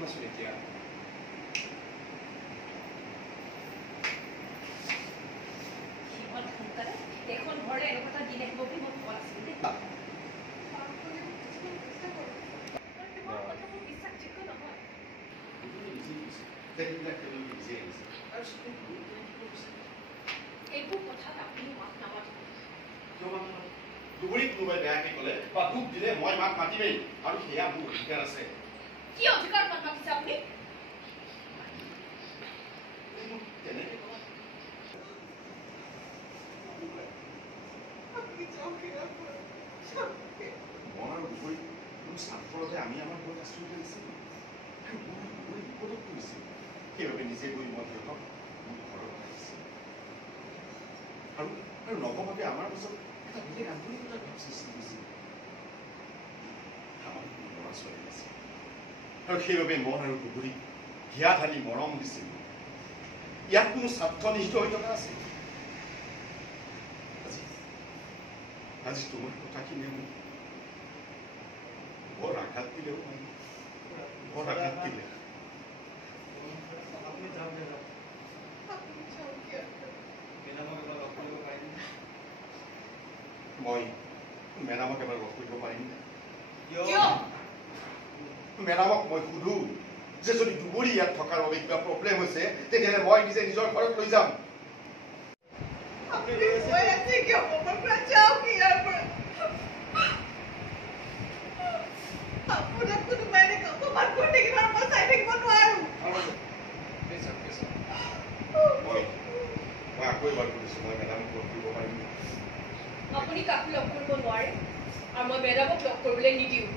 থাকিবাচোন এতিয়া এখন ঘৰে এনেকুৱা দিন আহিব বুলি মই কোৱা নাছিলো দেই বিশ্বাসযোগ্য নহয় এইবোৰ কথাত আপুনি মাত নামাতিব দুবৰি কোনোবাই বেয়াকে ক'লে বা দুখ দিলে মই মাক মাতিমেই আৰু সেয়া মোৰ অধিকাৰ আছে কি অধিকাৰ মাত মাতিছে আপুনি কেনেকে মই আৰু দুবৰি স্বাৰ্থতে আমি আমাৰ ঘৰত আশ্ৰয় দিছিলোঁ আৰু দুবৰি বিপদত পৰিছিল সেইবাবে নিজে গৈ মই সিহঁতক মোৰ ঘৰত আহিছিল আৰু নৱভাৱে আমাৰ মাজত এটা বেলেগ আন্তৰিকতাৰ ভাৱ সৃষ্টি হৈছিল আমাৰ ল'ৰা ছোৱালী আছিল আৰু সেইবাবে মন আৰু দুবৰিক হিয়া ঢালি মৰম দিছিল ইয়াত কোনো স্বাৰ্থ নিহিত হৈ থকা আছিল আজি তোমাৰ কথাখিনি মোক বৰ আঘাত দিলেও বৰ আঘাত দিলে মই মেডামক এবাৰ লগ কৰিব পাৰিম মেডামক মই সুধো যে যদি দুবৰি ইয়াত থকাৰ বাবে কিবা প্ৰব্লেম হৈছে তেতিয়াহ'লে মই নিজে নিজৰ ঘৰত লৈ যাম আপুনি কাকো লগ কৰিব নোৱাৰে আৰু মই মেডামক লগ কৰিবলৈ নিদিওঁ